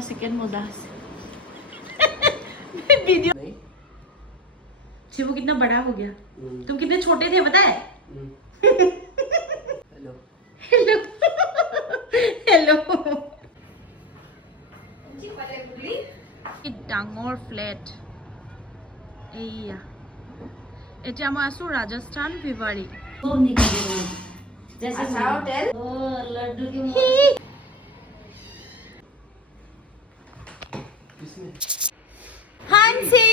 second मोदा video Shibu कितना बड़ा हो गया तुम कितने छोटे थे पता है हेलो हेलो हेलो ডাঙৰ ফ্লেট এইয়া এতিয়া মই আছো ৰাজস্থান ভিৱাৰী जैसे खाओ टेल ओ लड्डू की हंसी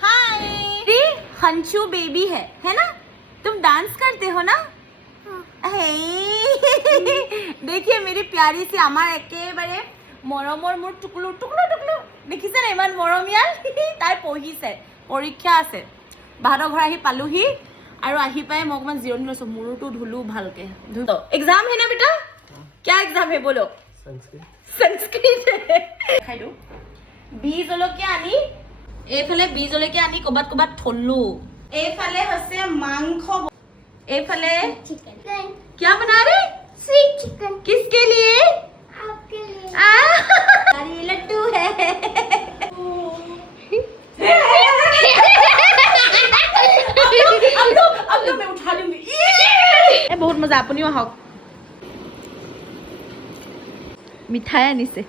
हाय हंशू बेबी है ना तुम डांस करते हो ना देखिए मेरी प्यारी सी आमार एकेबारे মৰমৰ মোৰ টুকলু টুকলু টুকলু দেখিছে না ইমান মৰমিয়াল তাই পঢ়িছে পৰীক্ষা আছে বাহাদৰ ঘৰ আহি পালোহি আৰু আহি পাই মই অকমান জিৰণি লৈছো মুৰুটো ধুলু ভালকে एग्जाम है ना बेटा क्या एग्जाम है बोलो संस्कृत খাই দিও বীজ জলকীয়া আনি এইফালে বীজ জলকীয়া আনি কবাত কবাত থলু এইফালে হৈছে মাংস এইফালে चिकन क्या बना रहे स्वीट चिकन किसके लिए आपके लिए अरे लड्डू है अब तो मैं उठा लूंगी बहुत मजा अपनी हक मिठाई आनिसे